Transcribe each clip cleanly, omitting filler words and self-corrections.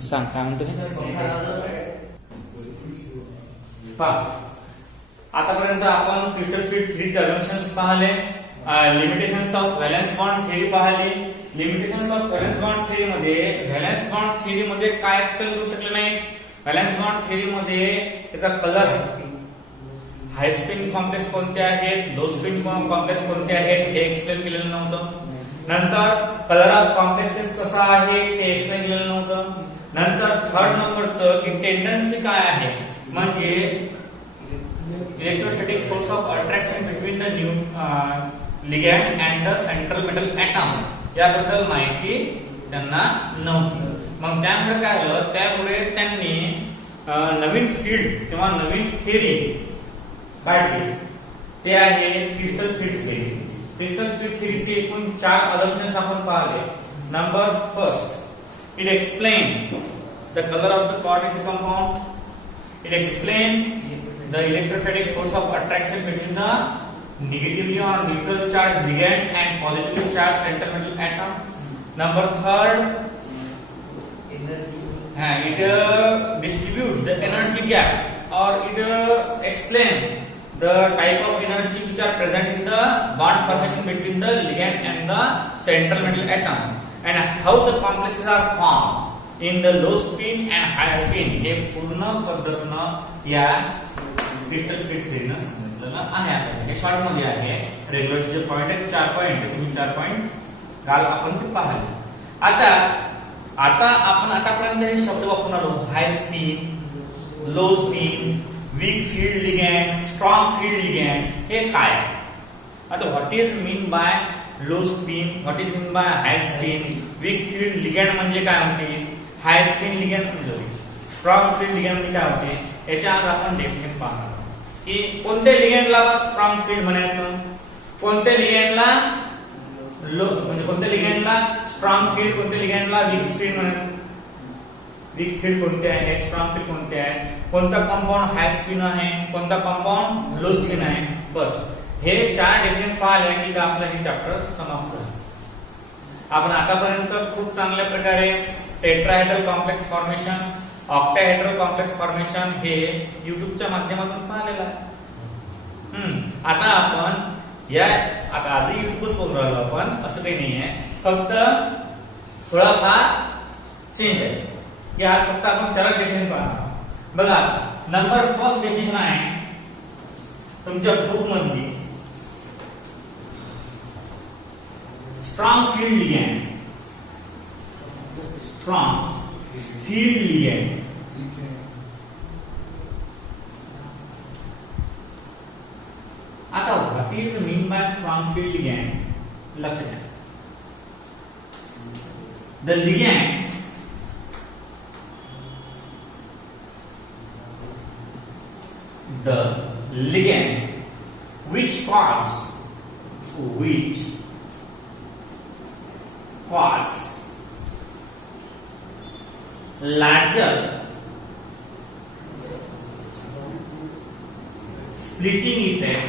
सांग काय म्हणतो आतापर्यंत आपण क्रिस्टल फील्ड थ्रीचे अजम्पशन्स पाहिले, limitations of valence bond theory पाहिली. Limitations of valence bond theory मध्ये व्हॅलेन्स बॉन्ड थेअरी मध्ये काय एक्सप्लेन करू शकले नाही. व्हॅलेन्स बॉन्ड थेअरी मध्ये त्याचा कलर, हाय स्पिन कॉम्प्लेक्स कोणते आहेत, लो स्पिन कॉम्प्लेक्स कोणते आहेत हे एक्सप्लेन केलेलं नव्हतं. नंतर कलर ऑफ कॉम्प्लेक्सेस कसा आहे ते एक्सप्लेन केलेलं नव्हतं. नंतर थर्ड नंबरचं की टेंडन्सी काय आहे, म्हणजे electrostatic force of attraction between the new ligand and the central metal atom याबद्दल माहिती त्यांना नव्हती. मग त्यामुळे काय झालं, त्यामुळे त्यांनी नवीन फील्ड किंवा नवीन थेअरी काढली, ते आहे crystal field theory. Crystal field थेअरीचे एकूण 4 अजम्पशन्स आपण पाहिले. Number first, it explain the color of the coordinate compound. It explain the electrostatic force of attraction between the negatively or neutral charge ligand and positively charged central metal atom. Number third, it distributes the energy gap, or it explain the type of energy which are present in the bond formation between the ligand and the central metal atom, and how the complexes are formed in the low spin and high spin. हे पूर्ण पद्धतीनं या crystal field थेअरीनं सांगितलेलं आहे. आपल्याला हे short मध्ये आहे. रेग्युलरचे जे पॉइंट आहेत 4 पॉइंट, तुम्ही 4 पॉइंट काल आपण ते पाहिले. आता आपण आतापर्यंत हे शब्द वापरून आलो, high spin, low spin, weak field ligand, strong field ligand. हे काय? आता what is mean by low spin, what is mean by high spin, weak field ligand म्हणजे काय होते, हाय स्पिन लिगॅंड म्हणजे स्ट्रॉंग फील्ड लिगॅंड म्हणजे काय होते, याच्या आज आपण डेफिनेशन पाहणार की कोणत्या लिगॅंडला स्ट्रॉंग फील्ड म्हणायचं, कोणत्या लिगॅंडला लो म्हणजे कोणत्या लिगॅंडला स्ट्रॉंग फील्ड, कोणत्या लिगॅंडला वीक फील्ड म्हणायचं. वीक फील्ड कोणते आहे, स्ट्रॉंग फील्ड कोणते आहे, कोणता कंपाऊंड हाय स्पिन आहे, कोणता कंपाऊंड लो स्पिन आहे. बस हे 4 डेफिनेशन पाहिले की आपलं हे चॅप्टर समाप्त झालं. आपण आतापर्यंत खूप चांगल्या प्रकारे tetrahedral complex formation, octahedral complex formation हे युट्यूबच्या माध्यमातून पाहिलेलं आहे. आता आपण आता आजही युट्यूबच बोलून राहिलो आपण, असं काही नाही आहे, फक्त थोडाफार चेंज आहे की आज फक्त आपण 4 डेफिनेशन पाहणार. बघा, नंबर फर्स्ट डेफिनेशन आहे तुमच्या बुक मधली, strong field ligand. Strong field ligand आता what is mean by strong field ligand, लक्ष द्या. The ligand which causes larger splitting effect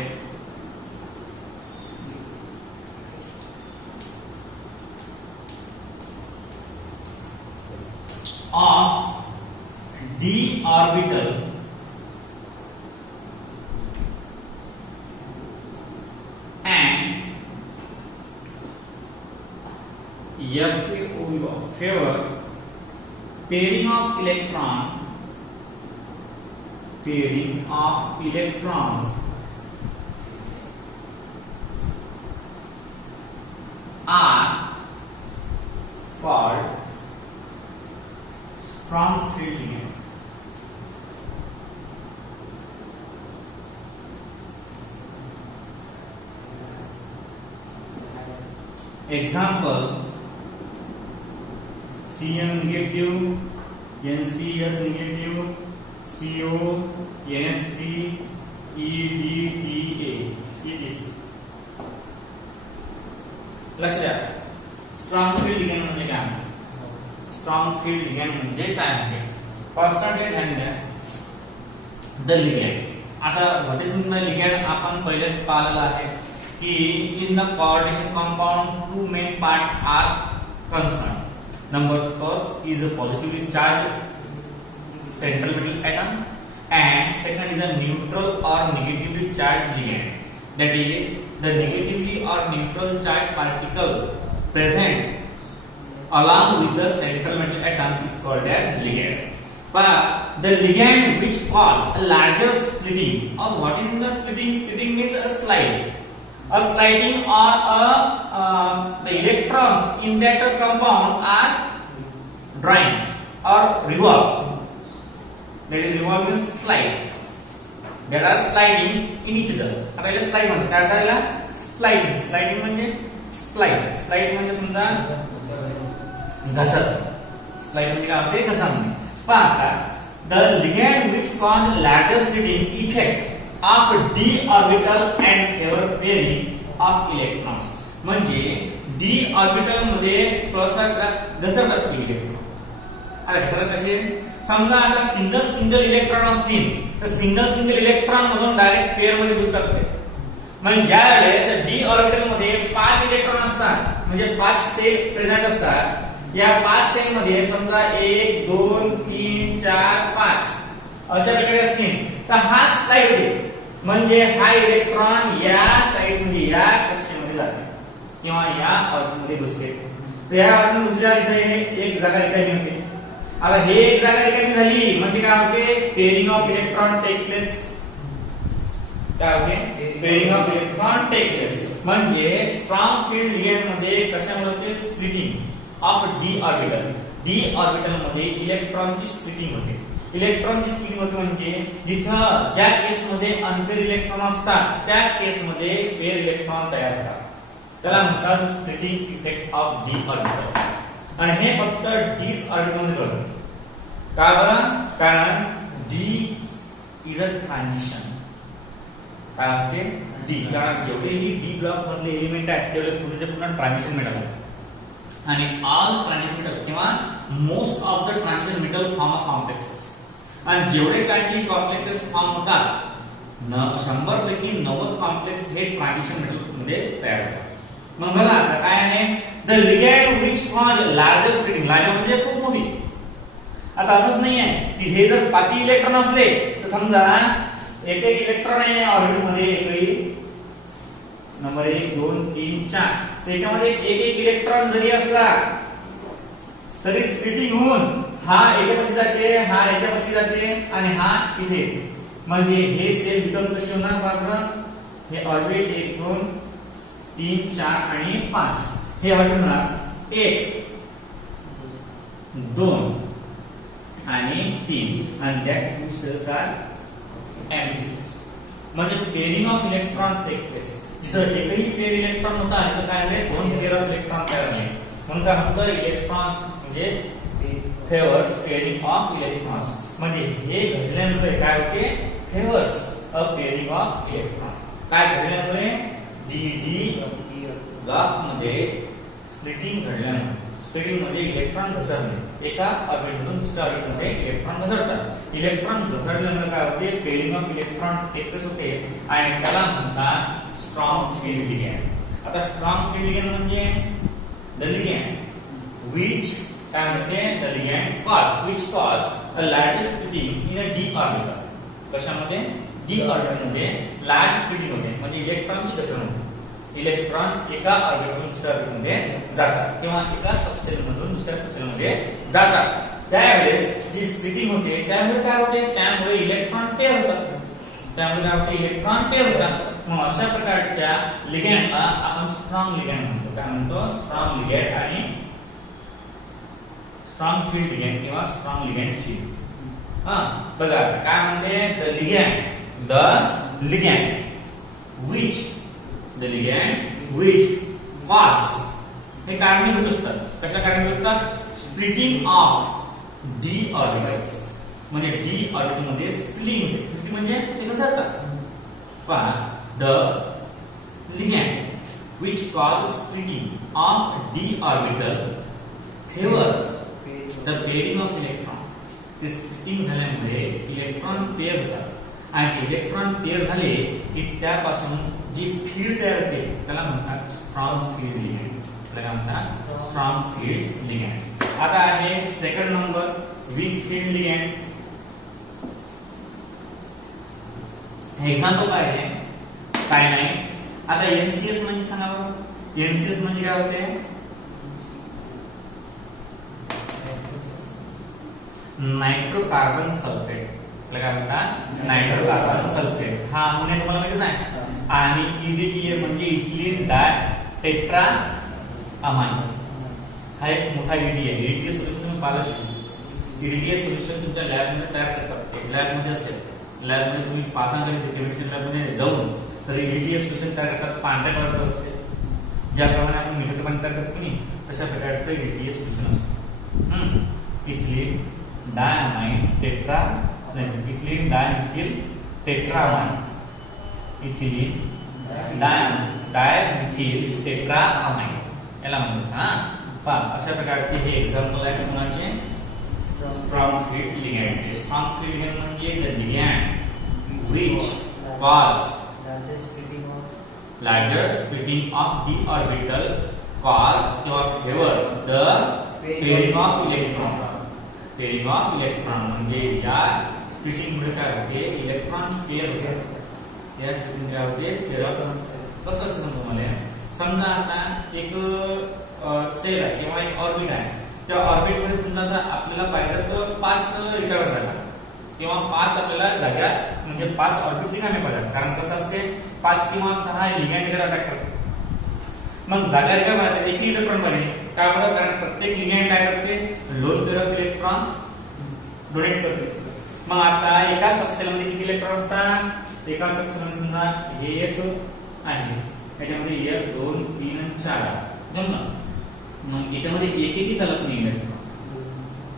of d orbital and favor pairing of electrons are called strong field ligands. Example: Cn negative, NCS negative, CO, NS3, EDTA, etc. लक्ष द्या, strong field ligand म्हणजे काय? Strong field ligand म्हणजे काय आहे? Constantly ध्यान द्या, the ligand. आता व्हॉट इज द लिगॅंड आपण पहिले पाहिलेलं आहे की in the coordination compound 2 main part are concern. Number first is a positively charged central metal atom, and second is a neutral or negatively charged ligand. That is, the negatively or neutral charged particle present along with the central metal atom is called as ligand. But the ligand which cause a larger splitting, or what is the splitting? Splitting means a slide. A sliding or the electrons in that compound are drawing or revolve. That is, revolve means slide. That are sliding in each other. आता याला slide म्हणतात. काय त्याला sliding. Sliding म्हणजे slide. Slide म्हणजे समजा घसर. Slide म्हणजे काय होते? घसरणे. पण आता the ligand which cause larger splitting effect of d orbital and ever pairing of electrons. म्हणजे d orbital मध्ये घसरतात इलेक्ट्रॉन. आता घसरत कसे? समजा आता सिंगल इलेक्ट्रॉन असतील तर सिंगल इलेक्ट्रॉन मधून डायरेक्ट पेअर मध्ये घुसतात ते. म्हणजे ज्या वेळेस डी ऑर्बिटल मध्ये 5 इलेक्ट्रॉन असतात, म्हणजे 5 सेल प्रेझेंट असतात. या 5 सेल मध्ये समजा 1 2 3 4 5 अशा प्रकारे असतील तर हा स्लाइड होते. म्हणजे हा इलेक्ट्रॉन या साइड मध्ये या कक्षेमध्ये जाते किंवा या ऑर्बिटल मध्ये घुसते. तर या ऑर्बिटल घुसल्यावर इथे एक जागा रिकामी होते. आता हे एक जागा रिकामी झाली म्हणजे काय होते? Pairing of electron take place. काय होते? Pairing of electron take place. म्हणजे स्ट्रॉंग फील्ड लिगेंड मध्ये कशामुळे होते? Splitting of d orbital. D orbital मध्ये इलेक्ट्रॉनची स्प्लिटिंग होते. इलेक्ट्रॉनची स्प्लिटिंग होते म्हणजे जिथं ज्या केस मध्ये अनपेअर इलेक्ट्रॉन असतात त्या केस मध्ये पेअर इलेक्ट्रॉन तयार होतात. त्याला म्हणतात splitting effect of d orbital. आणि हे फक्त डी ऑर्बिटल मध्ये घडतं. का बरं? कारण डी इज अ ट्रान्झिशन. काय असते? डी. कारण जेवढेही डी ब्लॉक मधले एलिमेंट आहेत तेवढे पूर्ण ट्रान्झिशन मेटल आहेत. आणि ऑल ट्रान्झिशन मेटल किंवा most of the transition metal form a complexes. आणि जेवढे काही कॉम्प्लेक्सेस फॉर्म होतात 100 पैकी 90 कॉम्प्लेक्स हे ट्रान्झिशन मेटल मध्ये तयार होतात. मग बघा आता काय आहे? The ligand which cause largest splitting. Large म्हणजे खूप मोठी. आता असंच नाही आहे की हे जर 5 इलेक्ट्रॉन असले तर समजा एक इलेक्ट्रॉन आहे ऑर्बिट मध्ये एकही नंबर 1 2 3 4 त्याच्यामध्ये एक इलेक्ट्रॉन जरी असला तरी स्प्लिटिंग होऊन हा याच्यापाशी जाते, हा याच्यापाशी जाते आणि हा इथे येते. म्हणजे हे सेल बिकम कसे होणार? बघा हे ऑर्बिट 1 2 3 4 आणि 5 हे ऑर्बिट होणार 1 2 आणि 3 आणि that two cells are empty cells. म्हणजे pairing of electron take place. जिथं एकही पेअर इलेक्ट्रॉन होता तर काय झाले? 2 पेअर ऑफ इलेक्ट्रॉन तयार झाले. म्हणून काय म्हणतो? इलेक्ट्रॉन्स म्हणजे फेवर्स पेअरिंग ऑफ इलेक्ट्रॉन्स. म्हणजे हे घडल्यामुळे काय होते? Favours a pairing of electron. काय घडल्यामुळे? डी ब्लॉक मध्ये स्प्लिटिंग घडल्यामुळे. स्प्लिटिंग मध्ये इलेक्ट्रॉन घसरणे. एका ऑर्बिट मधून दुसऱ्या ऑर्बिट मध्ये इलेक्ट्रॉन घसरतात. इलेक्ट्रॉन घसरल्यामुळे काय होते? Pairing of electron take place होते आणि त्याला म्हणतात स्ट्रॉंग फील्ड लिगॅंड. आता स्ट्रॉंग फील्ड लिगॅंड म्हणजे द लिगॅंड विच काय म्हणते? The ligand which cause a largest splitting in a d orbital. कशामध्ये? डी ऑर्बिटल मध्ये लार्ज स्प्लिटिंग होते म्हणजे इलेक्ट्रॉनची घसरण होते. इलेक्ट्रॉन एका ऑर्बिट मधून दुसऱ्या ऑर्बिट मध्ये जातात किंवा एका सबसेल मधून दुसऱ्या सबसेल मध्ये जातात. त्यावेळेस जी स्प्लिटिंग होते त्यामुळे काय होते? त्यामुळे इलेक्ट्रॉन पेअर होतात. त्यामुळे काय होते? इलेक्ट्रॉन पेअर होतात. मग अशा प्रकारच्या लिगॅंडला आपण स्ट्रॉंग लिगॅंड म्हणतो. काय म्हणतो? स्ट्रॉंग लिगॅंड आणि स्ट्रॉंग फील्ड लिगॅंड किंवा स्ट्रॉंग लिगॅंड फील्ड. बघा काय म्हणते? द लिगॅंड विच कॉज हे कारणीभूत असतात. कशा कारणीभूत असतात? Splitting of D orbitals. म्हणजे डी ऑर्बिटल मध्ये स्प्लिटिंग म्हणजे ते घसरतात. पण the ligand which cause splitting of d orbital favour the pairing of electron. ते स्प्लिटिंग झाल्यामुळे इलेक्ट्रॉन पेअर होतात आणि इलेक्ट्रॉन पेअर झाले की त्यापासून जी फील्ड तयार होते त्याला म्हणतात स्ट्रॉंग फील्ड लिगॅंड. त्याला म्हणतात स्ट्रॉंग फील्ड लिगॅंड. आता आहे second number weak field ligand. Example काय आहे सायनाइड. आता एनसीएस म्हणजे सांगा बरं. एनसीएस म्हणजे काय होते? नायट्रोकार्बन सल्फेट. काय म्हणतात? नायट्रोकार्बन सल्फेट. हा म्हणजे तुम्हाला माहितीच आहे. आणि ईडीटीए म्हणजे इथिलीन डाय टेट्रा अमाइन. हा एक मोठा ईडीए. ईडीटीए सोल्युशन तुम्ही पाहिलं असेल. ईडीटीए सोल्युशन तुमच्या लॅब मध्ये तयार करतात. एक लॅब मध्ये असेल, लॅब मध्ये तुम्ही पासांकडे केमिस्ट्री लॅब मध्ये जाऊन तर ईडीटीए सोल्युशन तयार करतात. पांढऱ्या कलरचं असते. ज्याप्रमाणे आपण मिठाचं पाणी तयार करतो की नाही तशा प्रकारचं ईडीटीए सोल्युशन असतं. Ethylene diamine tetra ethylene dimethyl tetraamine. Ethylene dimethyl tetraamine याला म्हणतात. हा पहा अशा प्रकारचे हे एक्झाम्पल आहे कोणाचे? Strong field ligand. Strong field ligand म्हणजे the ligand which cause larger splitting of d orbital cause किंवा favor the pairing of electron. pairing of electron म्हणजे या स्प्लिटिंग मुळे काय होते? इलेक्ट्रॉन पेअर होतात. या स्प्लिटिंग काय होते? पेअर. कसं असतं तुम्हाला? समजा आता एक सेल आहे किंवा एक ऑर्बिट आहे. त्या ऑर्बिट मध्ये समजा आता आपल्याला पाहिजे तर 5 रिकाम्या जागा किंवा 5 आपल्याला जागा म्हणजे 5 ऑर्बिट रिकामे पाहिजेत. कारण कसं असते 5 किंवा 6 लिगॅंड जर अटॅक करते. मग जागा रिकाम्या आहेत, एक इलेक्ट्रॉन पाहिजे. काय बरं? कारण प्रत्येक लिगॅंड काय करते? Lone pair of electron donate करते. मग आता एका सबसेल मध्ये किती इलेक्ट्रॉन असतात? एका सबसेल मध्ये समजा हे एक आहे, त्याच्यामध्ये 1 2 3 आणि 4 जमलं. मग याच्यामध्ये एकही चालत नाही इलेक्ट्रॉन.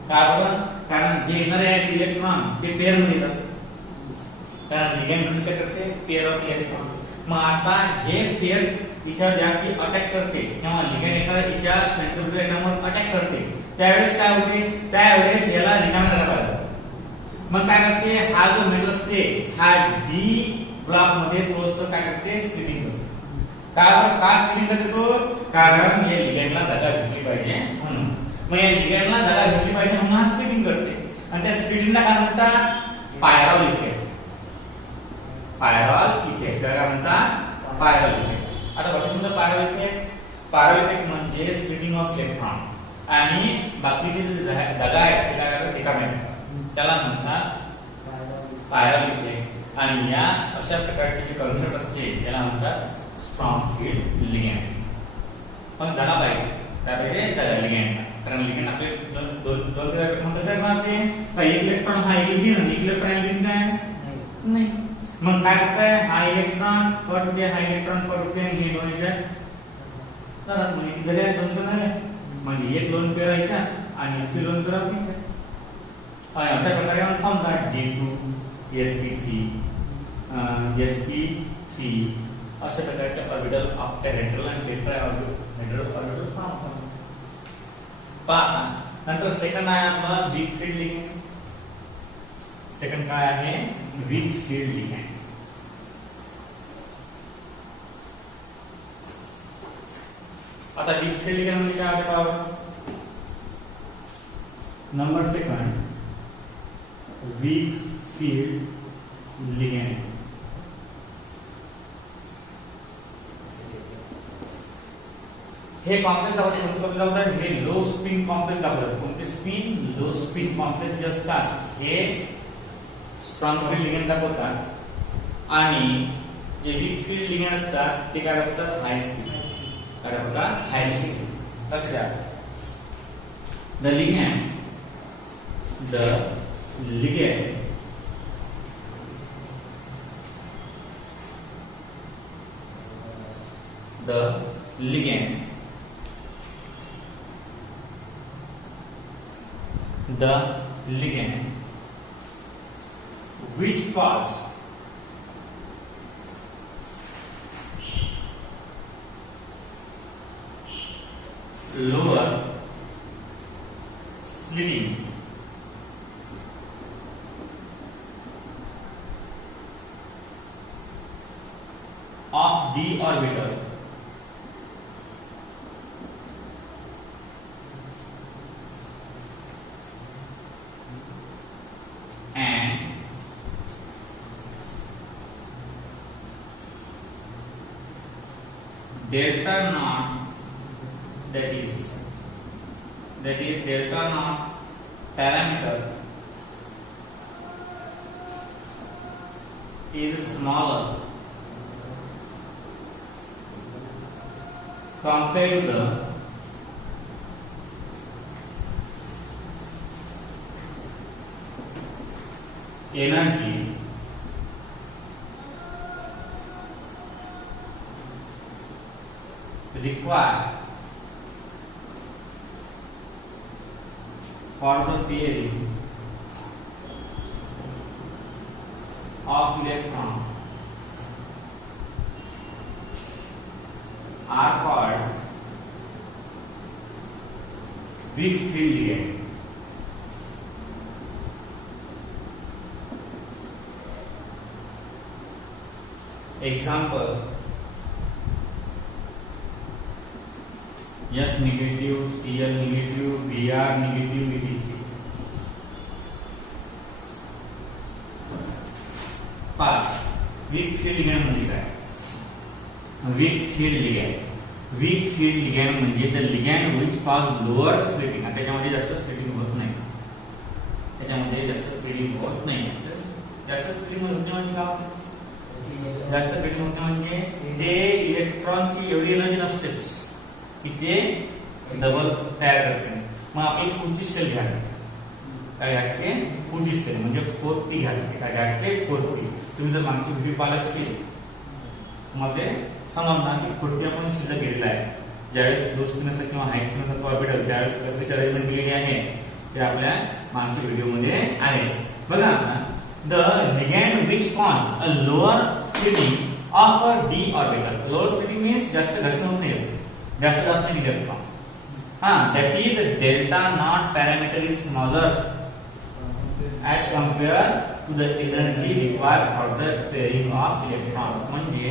का बरं? कारण जे येणारे आहेत इलेक्ट्रॉन ते पेअर मध्ये येतात. कारण लिगॅंड म्हणजे काय करते? Pair of electron. मग आता हे पेअर इच्छा ज्याची अटॅक करते किंवा लिगॅंड एखाद्या सेंट्रोइडल एटमवर अटॅक करते त्यावेळेस काय होते? त्यावेळेस याला रिकाम्या जागा पाहिजे. मग काय करते? हा जो मेटल असते हा डी ब्लॉक मध्ये थोडंसं काय करते? स्प्लिटिंग करते. का स्प्लिटिंग करते तो? कारण या लिगॅंडला जागा भेटली पाहिजे म्हणून. मग या लिगॅंडला जागा भेटली पाहिजे म्हणून हा स्प्लिटिंग करते. आणि त्या स्प्लिटिंगला काय म्हणतात? Pyrrole effect. पायरॉल इफेक्ट काय म्हणतात? Pyrrole effect. आता बघा तुमचा पायरॉल इफेक्ट. पायरॉल इफेक्ट म्हणजे स्प्लिटिंग ऑफ इलेक्ट्रॉन आणि बाकीचे जे जागा आहेत त्या रिकाम्या त्याला म्हणतात पायरॉल इफेक्ट. आणि या अशा प्रकारचे जे कन्सेप्ट असते त्याला म्हणतात स्ट्रॉंग फील्ड लिगॅंड. पण जागा पाहिजे त्यापैकी जागा लिगॅंड. कारण लिगॅंड आपले दोन मग कसं असते? एक इलेक्ट्रॉन हा एक इलेक्ट्रॉन काय नाही. मग काय करताय? हा इलेक्ट्रॉन कट होते, हा इलेक्ट्रॉन कट होते आणि हे दोन येतात. तर म्हणजे झाले दोन पेअर झाले. म्हणजे एक लोन पेअर यायचा आणि दुसरी लोन पेअर व्हायचा. अशा प्रकारे आपण फॉर्म D2 sp3 sp3 अशा प्रकारचे ऑर्बिटल ऑक्टाहेड्रल आणि टेट्राहेड्रल ऑर्बिटल फॉर्म होतात. पहा नंतर सेकंड आहे आपला वीक फील्ड लिगॅंड. सेकंड काय आहे? Weak field ligand. आता वीक फील्ड लिगॅंड म्हणजे काय आहे पाहू. Number second weak field ligand. हे कॉम्प्लेक्स दाखवतात. हे लो स्पिन कॉम्प्लेक्स दाखवतात. कोणते स्पिन? लो स्पिन कॉम्प्लेक्स जे असतात हे स्ट्रॉंग फील्ड लिगॅंड दाखवतात. आणि जे वीक फील्ड लिगॅंड असतात ते काय दाखवतात? High speed. काय दाखवतात? High speed. लक्ष द्या. The ligand the ligand which cause lower splitting of d orbital delta naught, that is delta naught parameter is smaller compared to the energy required for the pairing of electron are called weak field ligand. Example: F negative, Cl negative, Br negative, etc. पाच weak field ligand म्हणजे काय? Weak field ligand म्हणजे the ligand which cause lower splitting. त्याच्यामध्ये जास्त splitting होत नाही. जास्त splitting म्हणजे काय? जास्त स्प्लिटिंग होते म्हणजे ते इलेक्ट्रॉनची एवढी एनर्जी नसतेच की ते डबल तयार करते. मग आपली पुढची सेल घ्यावी काय घ्याते? पुढची सेल म्हणजे 4p घ्यावी. काय घ्याते? 4p. तुम्ही जर मागची व्हिडिओ पाहिला असेल तुम्हाला ते समजणार की 4p आपण सिद्ध केलेला आहे. ज्यावेळेस लो स्पिन असतात किंवा हाय स्पिन असतात ऑर्बिटल ज्यावेळेस कशी अरेंजमेंट केलेली आहे ते आपल्या मागच्या व्हिडिओमध्ये आहेच. बघा the ligand which cause a lower splitting of a d orbital. Lower splitting means जास्त घर्षण होत नाही, जास्त जात नाही electron. that is delta naught parameter is smaller as compared to the energy required for the pairing of electrons. म्हणजे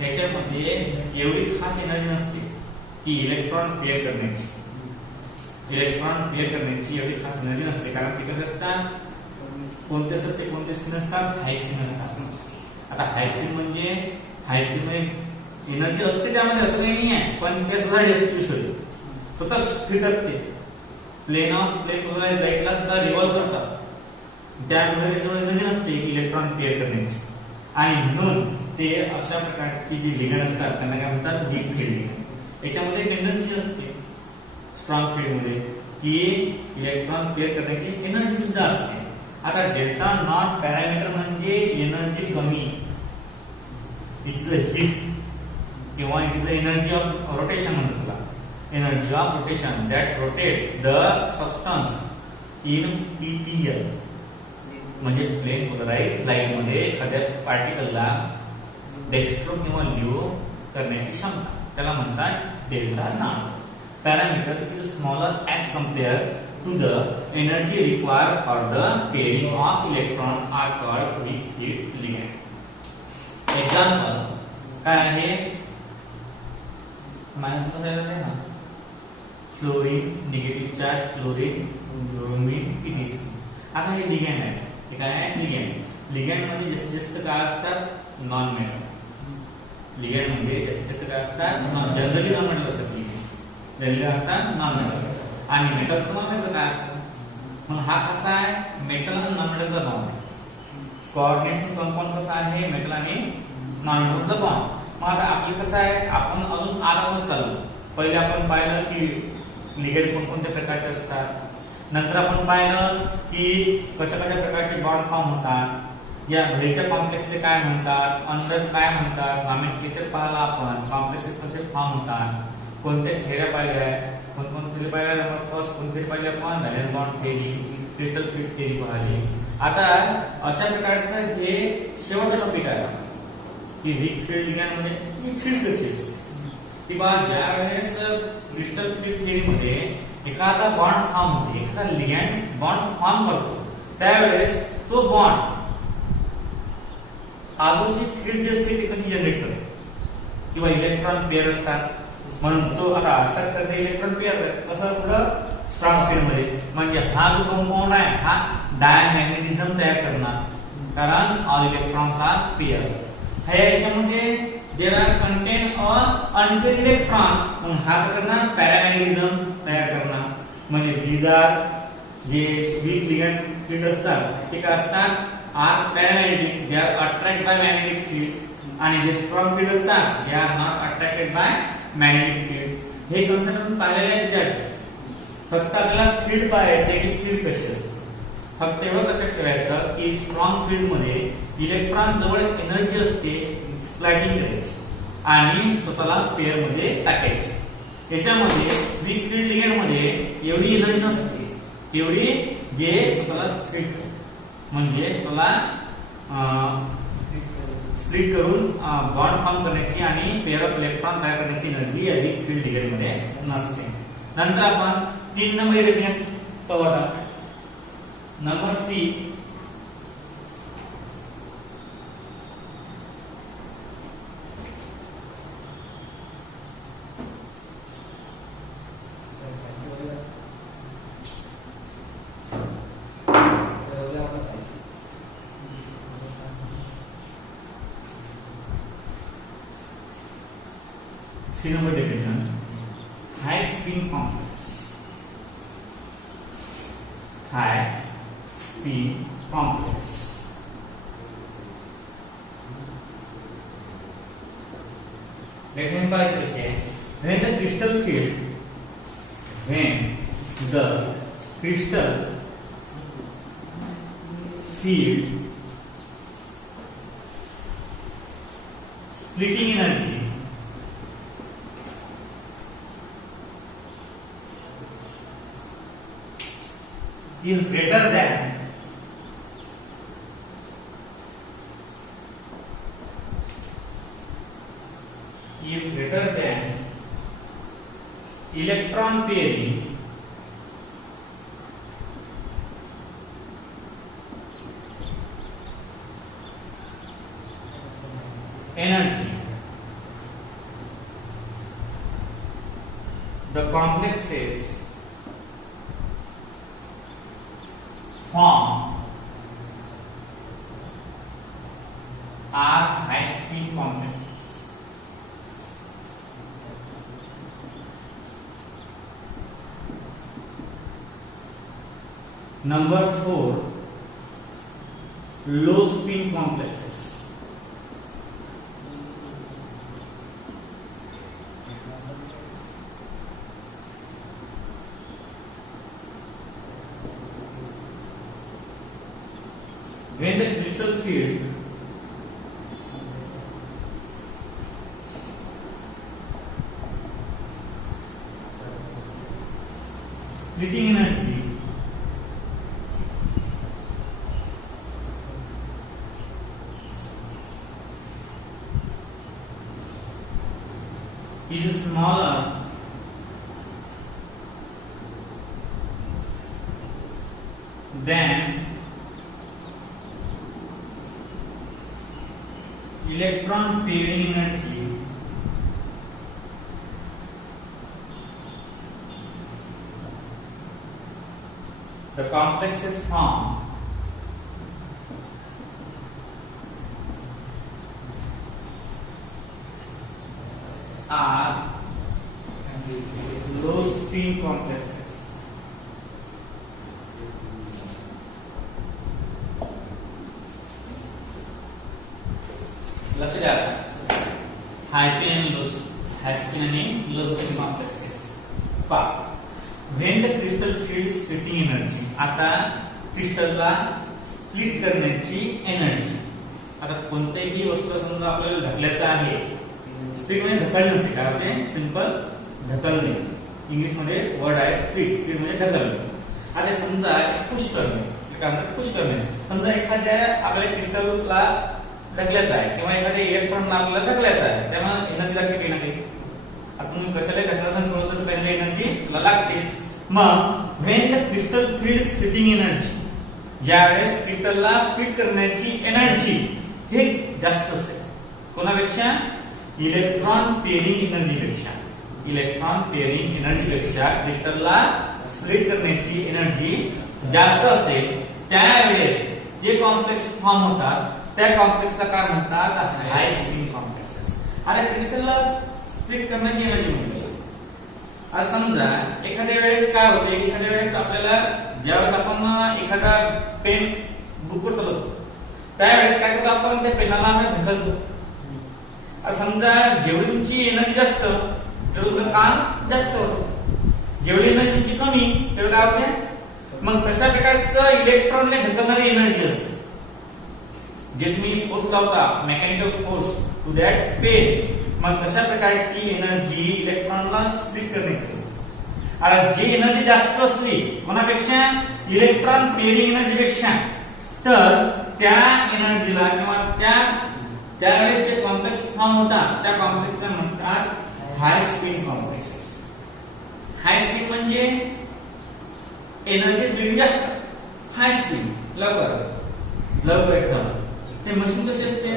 याच्यामध्ये एवढी खास एनर्जी नसते की इलेक्ट्रॉन पेअर करण्याची एवढी खास एनर्जी नसते. कारण ते कसं असतात, कोणते स्पिन असतात? हाय स्पिन असतात. आता हाय स्पिन मध्ये एनर्जी असते, त्यामध्ये असं काही नाही आहे, पण ते स्वतः फिरतात. ते प्लेन लाईटला सुद्धा रिव्हॉल्व करतात. त्यामुळे त्याच्यावर एनर्जी नसते इलेक्ट्रॉन पेअर करण्याची. आणि म्हणून ते अशा प्रकारची जी लिगॅंड असतात त्यांना काय म्हणतात? Weak field ligand. याच्यामध्ये टेंडन्सी असते स्ट्रॉंग फील्ड मध्ये की इलेक्ट्रॉन पेअर करण्याची एनर्जी सुद्धा असते. आता डेल्टा नॉट पॅरामीटर म्हणजे एनर्जी कमी. इट इज अ हीट किंवा it is a energy of rotation म्हणतात त्याला. Energy of rotation that rotate the substance in PPL म्हणजे प्लेन पोलराइज लाईन मध्ये एखाद्या पार्टिकलला डेस्ट्रो किंवा लिओ करण्याची क्षमता, त्याला म्हणतात delta nought. Parameter is smaller as compare to the energy required for the pairing of electron are called weak field ligand. Example काय आहे? Fluorine negative charge, fluorine, bromine, etc. आता हे लिगॅंड आहे. हे काय आहे? लिगॅंड मध्ये जास्तीत जास्त काय असतात? Non metal. लिगॅंड मध्ये जास्तीत जास्त काय असतात? जनरली नॉन मेटल असतात. Non metal. आणि मेटल तुम्हाला काय असतं? मग हा कसा आहे? मेटल आणि नॉन मेटलचा बॉन्ड. कोऑर्डिनेशन कंपाऊंड कसा आहे? मेटल आणि नॉन मेटलचा बॉन्ड. मग आता आपले कसं आहे? आपण अजून आरामात चालू. पहिले आपण पाहिलं की लिगॅंड कोणकोणत्या प्रकारचे असतात. नंतर आपण पाहिलं की कशा प्रकारचे बॉन्ड फॉर्म होतात. या बाहेरच्या कॉम्प्लेक्सचे काय म्हणतात, अंदर काय म्हणतात, नॉमेनक्लेचर पाहिला आपण, कॉम्प्लेक्सेस कसे फॉर्म होतात, कोणत्या थेऱ्या पाहिल्या आहे, कोणकोणत्या थेरी पाहिल्या. फर्स्ट कोणती थेरी पाहिली आपण? Valence bond theory, crystal fit theory पाहिली. आता अशा प्रकारचं हे शेवटचा टॉपिक आहे की वीक फील्ड लिगॅंड मध्ये फील्ड कशी असते. किंवा ज्या वेळेस क्रिस्टल फिट थेरी मध्ये एखादा बॉन्ड फॉर्म होते, एखादा लिगॅंड बॉन्ड फॉर्म करतो, त्यावेळेस तो बॉन्ड आजूची फील्ड जी असते ती कशी जनरेट करते. किंवा इलेक्ट्रॉन पेअर असतात म्हणून तो आता असं इलेक्ट्रॉन पेअर तसं पुढं स्ट्रॉंग फील्ड मध्ये म्हणजे हा जो कंपाऊंड आहे हा डायमॅग्नेटिझम तयार करणार, कारण ऑल इलेक्ट्रॉन्स आर पेअर. ह्या याच्यामध्ये there are contain a unpaired electron, मग हा करणार पॅरामॅग्नेटिझम तयार करणार. म्हणजे these आर जे वीक लिगंड फील्ड असतात ते काय असतात are paramagnetic, they are attract by magnetic field. आणि जे स्ट्रॉंग फील्ड असतात they are not attracted by magnetic field. हे कन्सेप्ट आपण पाहिलेले आहे त्याच्यात. फक्त आपल्याला फील्ड पाहायचे की फील्ड कशी असते. फक्त एवढं लक्षात ठेवायचं की स्ट्रॉंग फील्ड मध्ये इलेक्ट्रॉन जवळ एनर्जी असते स्प्लॅटिंग करायची आणि स्वतःला पेअर मध्ये टाकायची. याच्यामध्ये वीक फील्ड लिगंड मध्ये एवढी एनर्जी नसते, एवढी जे स्वतःला म्हणजे स्वतःला स्प्लिट करून बॉन्ड फॉर्म करण्याची आणि पेअर ऑफ इलेक्ट्रॉन तयार करण्याची एनर्जी या वीक फील्ड लिगंड मध्ये नसते. नंतर आपण 3 नंबर डेफिनेट पाहू. आता number 3 number definition, high spin complex. High spin complex. Definition by say when the crystal field splitting energy is greater than electron pairing energy, the complexes form are high spin complexes. Number 4, low spin complexes. When the crystal field splitting energy is smaller than electron pairing energy the complexes form are low spin complexes. लक्ष द्या हाय spin आणि low spin complexes. When the crystal field splitting energy, आता क्रिस्टलला split करण्याची energy. आता कोणत्याही वस्तू समजा आपल्याला ढकलायचं आहे, स्प्लिट म्हणजे ढकलणे, काय होते सिंपल ढकलणे. इंग्लिश मध्ये वर्ड आहे स्प्लिट, स्प्लिट म्हणजे ढकलणे. आता समजा पुश करणे, काय म्हणतात पुश करणे. समजा एखाद्या आपल्या क्रिस्टलला ढकलायचं आहे किंवा एखाद्या इलेक्ट्रॉन आपल्याला ढकलायचं आहे, त्यामुळे एनर्जी लागते काही ना काही. आता तुम्ही कशाला ढकलायचं थोडंसं पहिले एनर्जी लागतेच. मग when the crystal field splitting energy, ज्यावेळेस क्रिस्टलला फिट करण्याची एनर्जी हे जास्त असेल कोणापेक्षा, इलेक्ट्रॉन पेअरिंग एनर्जी पेक्षा. इलेक्ट्रॉन पेअरिंग एनर्जी पेक्षा क्रिस्टलला स्प्लिट करण्याची एनर्जी जास्त असेल, त्यावेळेस जे कॉम्प्लेक्स फॉर्म होतात त्या कॉम्प्लेक्सला काय म्हणतात हाय स्पिन कॉम्प्लेक्सेस. आता क्रिस्टलला स्प्लिट करण्याची एनर्जी म्हणजे आज समजा एखाद्या वेळेस काय होते, एखाद्या वेळेस आपल्याला ज्यावेळेस आपण एखादा पेन बुकवर चालवतो त्यावेळेस काय करतो आपण त्या पेनाला ढकलतो. आज समजा जेवढी तुमची एनर्जी जास्त तेवढं तुमचं काम जास्त होतं, जेवढी एनर्जी तुमची कमी तेवढं काय होते. मग कशा प्रकारचं इलेक्ट्रॉनने ढकलणारी एनर्जी असते, जे तुम्ही फोर्स लावता mechanical force to that pen, मग कशा प्रकारची एनर्जी इलेक्ट्रॉनला स्प्लिट करण्याची असते. आता जी एनर्जी जास्त असली कोणापेक्षा, इलेक्ट्रॉन पेअरिंग एनर्जी पेक्षा, तर त्या एनर्जीला किंवा त्यावेळेस जे कॉम्प्लेक्स फॉर्म होता त्या कॉम्प्लेक्सला म्हणतात high speed complexes. High speed म्हणजे एनर्जी स्पीड जास्त, हाय स्पीड लवकर एकदम. ते मशीन कशी असते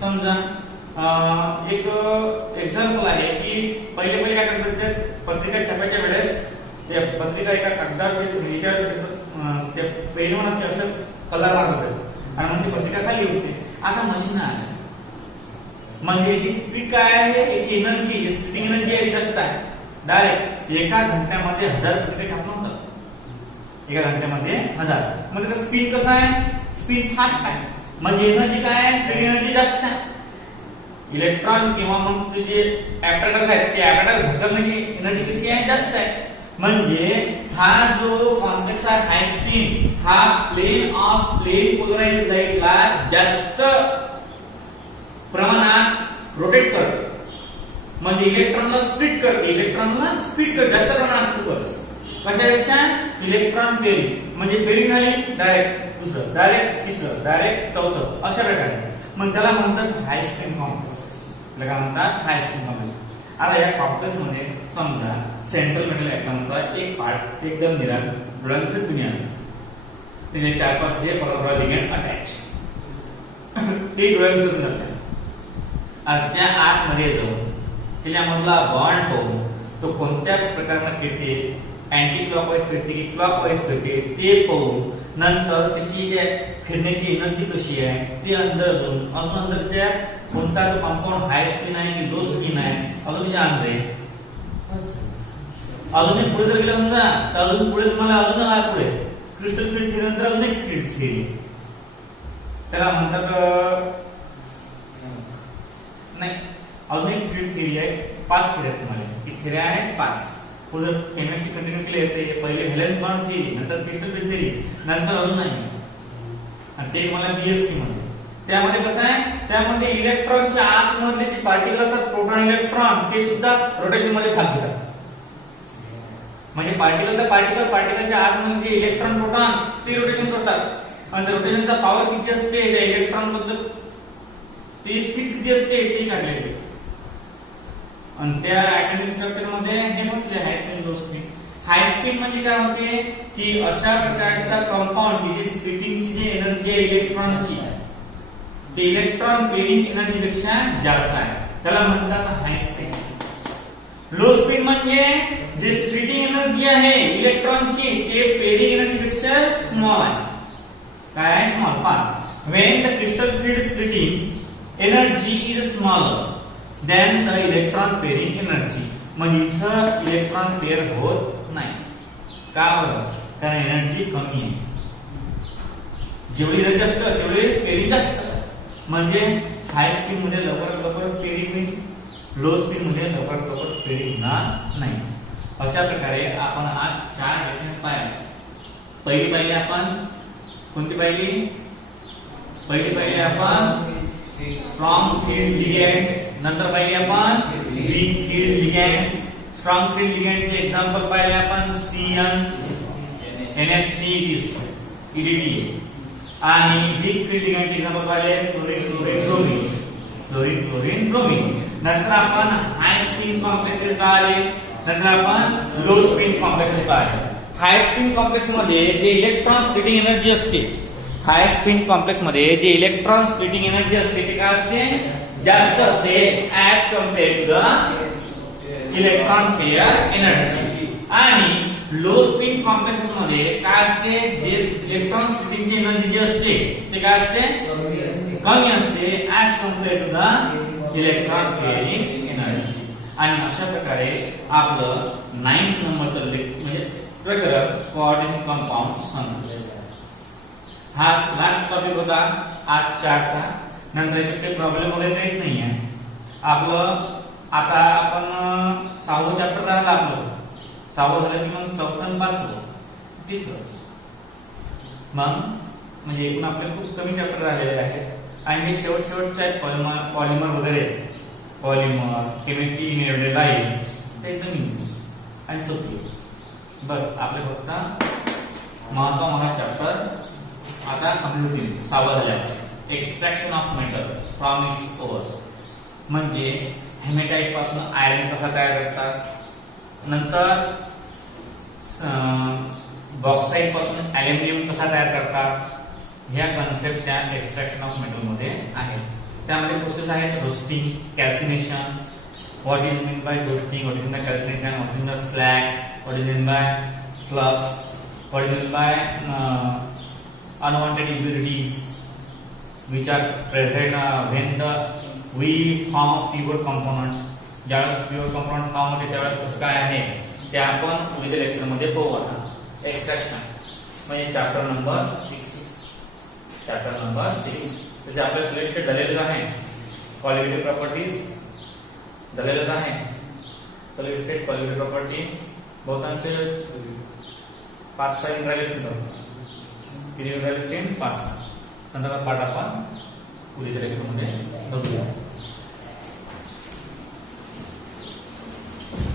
समजा एक एक्झाम्पल आहे की पहिले काय करतात, ते पत्रिका छापायच्या वेळेस ते पत्रिका एका कागदावर ते पहिले म्हणून ते असं कलर मारतात आणि मग ती पत्रिका खाली उठते. आता मशीन आहे, मग याची स्पीड काय आहे, याची एनर्जी स्प्लिटिंग एनर्जी आहे जास्त आहे. डायरेक्ट एका घंट्यामध्ये 1000 पत्रिका छापणं होतं, एका घंट्यामध्ये 1000. मग त्याचा स्पीड कसा आहे, स्पीड फास्ट आहे, म्हणजे एनर्जी काय आहे, स्पीड एनर्जी जास्त आहे. इलेक्ट्रॉन किंवा मग जे ऍपरेटस आहेत ते ऍपरेटस ढकलण्याची एनर्जी कशी आहे, जास्त आहे. म्हणजे हा जो कॉम्प्लेक्स आहे हाय स्पीड, हा प्लेन पोलराइज्ड लाईटला जास्त प्रमाणात रोटेट करतो, म्हणजे इलेक्ट्रॉनला स्प्लिट करते, जास्त प्रमाणात खूपच. कशापेक्षा, इलेक्ट्रॉन पेअरिंग, म्हणजे पेअरिंग झाली डायरेक्ट दुसरं, डायरेक्ट तिसरं, डायरेक्ट चौथं, अशा प्रकारे. मग त्याला म्हणतात हाय स्पीड कॉम्प्लेक्सेस. त्याला काय म्हणतात, हाय स्पीड कॉम्प्लेक्स. आता या कॉम्प्लेक्स मध्ये समजा सेंट्रल मेटल ऍटमचा एक पार्ट एकदम निराळ डोळ्यांचं दुनिया, त्याचे 4-5 जे परस्पर लिगेंड अटॅच, ते डोळ्यांचं दुनिया. आणि त्या आतमध्ये जाऊन त्याच्यामधला बॉन्ड पाहून तो कोणत्या प्रकाराने फिरते, अँटी क्लॉकवाईज फिरते की क्लॉकवाईज फिरते ते पाहून नंतर त्याची जे फिरण्याची एनर्जी कशी आहे ते अंदाज घेऊन अजून अंदर त्या कोणता तो कंपाऊंड हाय स्पिन आहे की लो स्पिन आहे अजून त्याच्या अंदाज अजून पुढे जर गेला समजा तर अजून पुढे तुम्हाला अजून पुढे क्रिस्टल फील्ड थेरी नंतर अजून एक फील्ड थेरी, त्याला म्हणतात नाही अजून एक फील्ड थेरी आहे. 5 थेरी आहेत तुम्हाला, ही थेरी आहेत 5. पुढे केमिस्ट्री कंटिन्यू केली आहे, पहिले व्हॅलेन्स बॉन्ड थेरी, नंतर क्रिस्टल फील्ड थेरी, नंतर अजून आहे आणि ते मला बीएससी मध्ये. त्यामध्ये कसं आहे, त्यामध्ये इलेक्ट्रॉनच्या आतमधले जे पार्टिकल असतात प्रोटॉन इलेक्ट्रॉन ते सुद्धा रोटेशन मध्ये भाग घेतात. म्हणजे पार्टिकलच्या आतमध्ये जे इलेक्ट्रॉन प्रोटॉन ते रोटेशन करतात आणि रोटेशनचा पॉवर किती असते त्या इलेक्ट्रॉन बद्दल, ती स्पीड किती असते ते काढलेली. आणि त्या ऍटॉमिक स्ट्रक्चर मध्ये हे बसले high speed low speed. High speed म्हणजे काय होते की अशा प्रकारच्या कंपाऊंड जी स्प्लिटिंगची जी एनर्जी आहे इलेक्ट्रॉनची ते इलेक्ट्रॉन पेअरिंग एनर्जी पेक्षा जास्त आहे, त्याला म्हणतात हाय स्पीड. लो स्पीड म्हणजे जे स्प्लिटिंग एनर्जी आहे इलेक्ट्रॉनची ते पेअरिंग एनर्जी पेक्षा स्मॉल आहे. काय आहे स्मॉल? पहा, when the crystal field splitting energy is smaller than the electron pairing energy. म्हणजे इथं इलेक्ट्रॉन पेअर होत नाही. का बरं? कारण एनर्जी कमी आहे. जेवढी एनर्जी जास्त तेवढी पेअरिंग जास्त. म्हणजे हाय स्पीड मध्ये लवकर पेअरिंग होईल, लो स्पीड मध्ये लवकर पेअरिंग होणार नाही. अशा प्रकारे आपण आज 4 डेफिनेशन पाहिले. पहिली पाहिली आपण कोणती पाहिली? पहिली पाहिली आपण स्ट्रॉंग फील्ड लिगॅंड, नंतर पाहिली आपण weak field ligand. Strong field लिगॅंडचे एक्झाम्पल पाहिले आपण CN NH3 EDT आणि वीक फील्ड लिगॅंडचे एक्झाम्पल पाहिले क्लोरीन ब्रोमीन. नंतर आपण हाय स्पिन कॉम्प्लेक्सेस पाहिले, नंतर आपण लो स्पिन कॉम्प्लेक्सेस पाहिले. हाय स्पिन कॉम्प्लेक्स मध्ये जे इलेक्ट्रॉन स्प्लिटिंग एनर्जी असते, हाय स्पिन कॉम्प्लेक्स मध्ये जे इलेक्ट्रॉन स्प्लिटिंग एनर्जी असते ते काय असते? जास्त असते as compare to the electron pair energy. आणि लो स्पिन कॉम्प्लेक्स मध्ये काय असते? जे इलेक्ट्रॉन स्प्लिटिंग ची एनर्जी जी असते ते काय असते? कमी असते as compare to the electron pairing energy. आणि अशा प्रकारे आपलं 9th नंबरचं म्हणजे प्रकरण कोऑर्डिनेट कंपाऊंड संपलेलं आहे. हा लास्ट टॉपिक होता आज चार्टचा. नंतर काही प्रॉब्लेम वगैरे काहीच नाही आहे आपलं. आता आपण 6वं चॅप्टर राहिलं आपलं. 6वं झालं की मग 4थं आणि 5वं 3रं. मग म्हणजे एकूण आपले खूप कमी चॅप्टर राहिलेले आहेत. आणि जे शेवटचे आहेत पॉलिमर वगैरे, polymer chemistry in everyday life, ते एकदम इझी आणि सोपी. बस आपले फक्त महत्त्वाचा चॅप्टर आता कंप्लीट होईल. 6वं झालं extraction of metal from its or. म्हणजे हेमेटाइट पासून आयरन कसा तयार करतात. नंतर बॉक्साइट पासून ॲल्युमिनियम कसा तयार करतात. ह्या कन्सेप्ट त्या एक्सट्रॅक्शन ऑफ मेटल मध्ये आहेत. त्यामध्ये प्रोसेस आहेत roasting, calcination. What is mean by roasting, what is mean by calcination, what is mean by slag, what is mean by flux, what is mean by unwanted impurities which are present when we form a pure component. ज्यावेळेस pure component form होते त्यावेळेस कसं काय आहे ते आपण पुढच्या lecture मध्ये पाहू. आता एक्सट्रॅक्शन म्हणजे चॅप्टर नंबर 6. तसे आपल्या सिलेक्टेड झालेलं आहे. क्वालिटेटिव्ह प्रॉपर्टीज झालेलं आहे. सिलेक्टेड क्वालिटेटिव्ह प्रॉपर्टी बहुतांश 5-6 इंट्रालेशन किती इंट्रालेशन 5. नंतर पाठ आपण पुढच्या लेक्चर मध्ये बघूया.